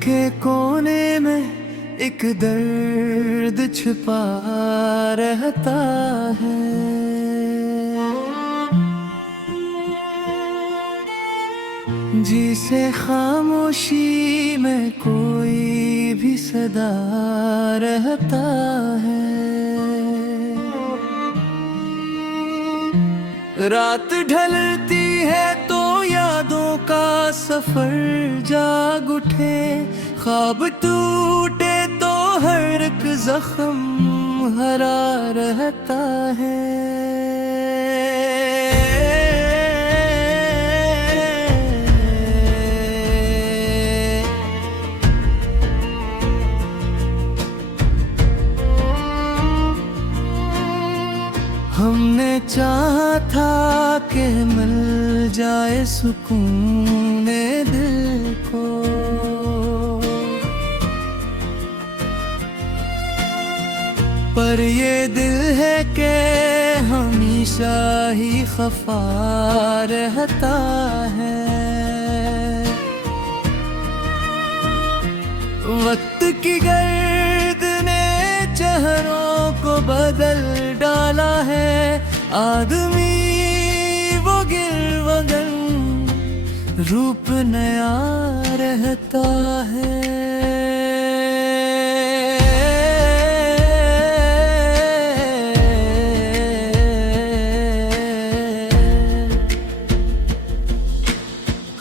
के कोने में एक दर्द छुपा रहता है। जिसे खामोशी में कोई भी सदा रहता है। रात ढलती है तो यादों का सफर जाग उठे, ख्वाब टूटे तो हर एक जख्म हरा रहता है। हमने चाहा था कि मिल जाए सुकून दिल को, पर ये दिल है कि हमेशा ही खफा रहता है। वक्त की गर्द ने चेहरों को बदल डाला है। आदमी वो गिरवगन रूप नया रहता है।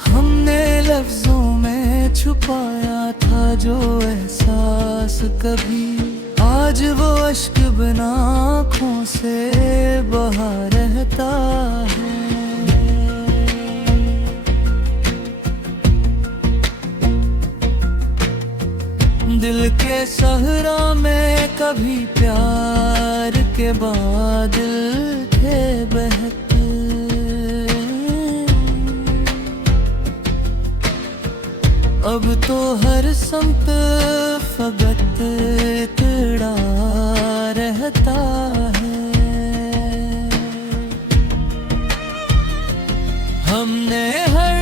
हमने लफ्जों में छुपाया था जो एहसास कभी, आज वो अश्क बिना आँखों से बहा रहता है। दिल के सहरा में कभी प्यार के बादल थे बहते, अब तो हर समत फगत तेरा रहता है। हमने हर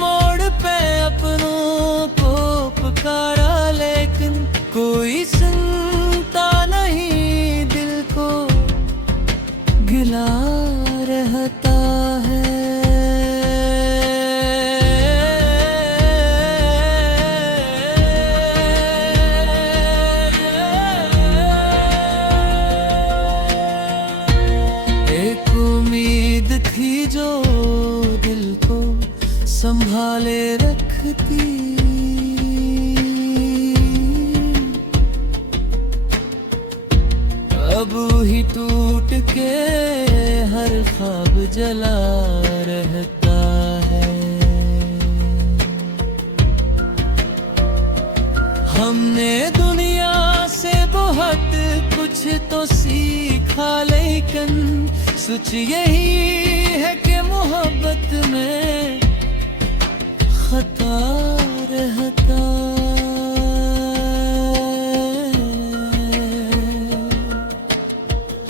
मोड़ पे अपनों को पुकारा, लेकिन कोई सुनता नहीं, दिल को गिला रहता है। जो दिल को संभाले रखती, अब ही टूट के हर ख्वाब जला रहता है। हमने दुनिया से बहुत कुछ तो सीखा, लेकिन सच यही है कि मोहब्बत में खता रहता।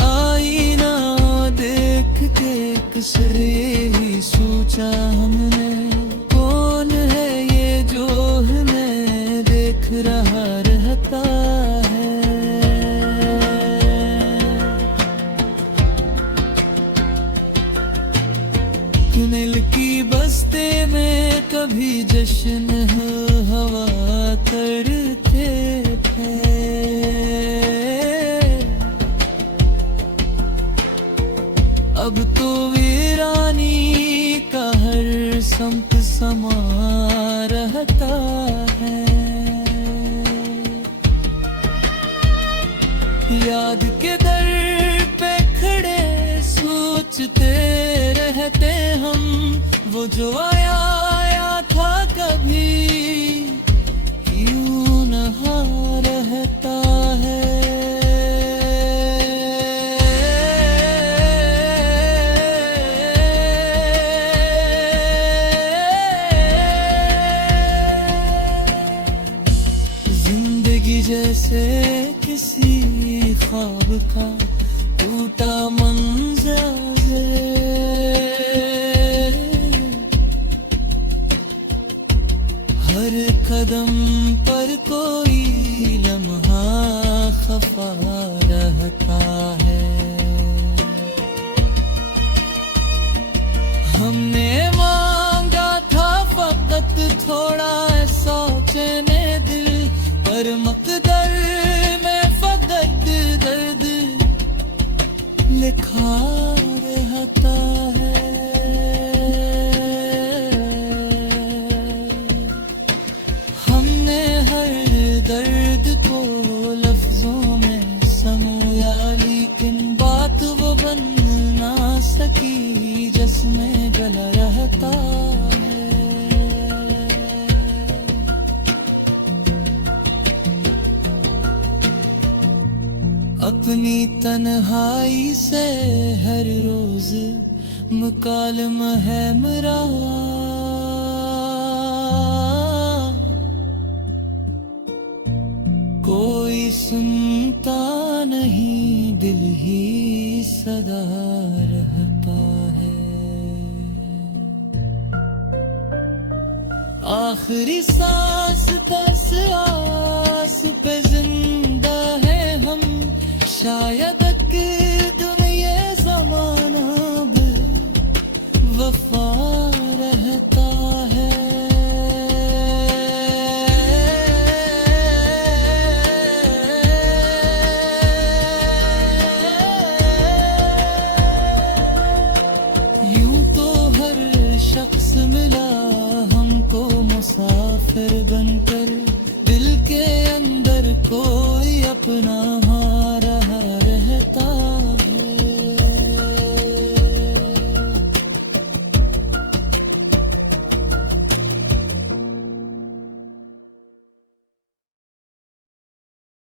आईना देख के किससे ही सोचा हमने, कौन है ये जो हमें देख रहा रहता है। दिल की बस्ती में कभी जश्न हवा करते थे, अब तो वीरानी का हर समत समा रहता है। याद के दर पे खड़े सोचते रहते हम, वो जो आया था कभी क्यों न रहता है। जिंदगी जैसे किसी ख्वाब का टूटा मंज़र है, हर कदम पर कोई लम्हा खफा रहता है। हमने मांगा था फकत थोड़ा सोचने दिल, पर मकदर में फकत दर्द लिखा रहता है। हमने हर दर्द को लफ्जों में समोया, लेकिन बात वो बन ना सकी जिसमें गला रहता है। अपनी तन्हाई से हर रोज मुकालमा है मेरा, कोई सुनता नहीं, दिल ही सदा रहता है। आखिरी सांस तस आस पे जिंदा है हम, शायद अक़ीद ये ज़माना भी वफा रहता है। यूं तो हर शख्स मिला हमको मुसाफिर बनकर, दिल के अंदर कोई अपना हाल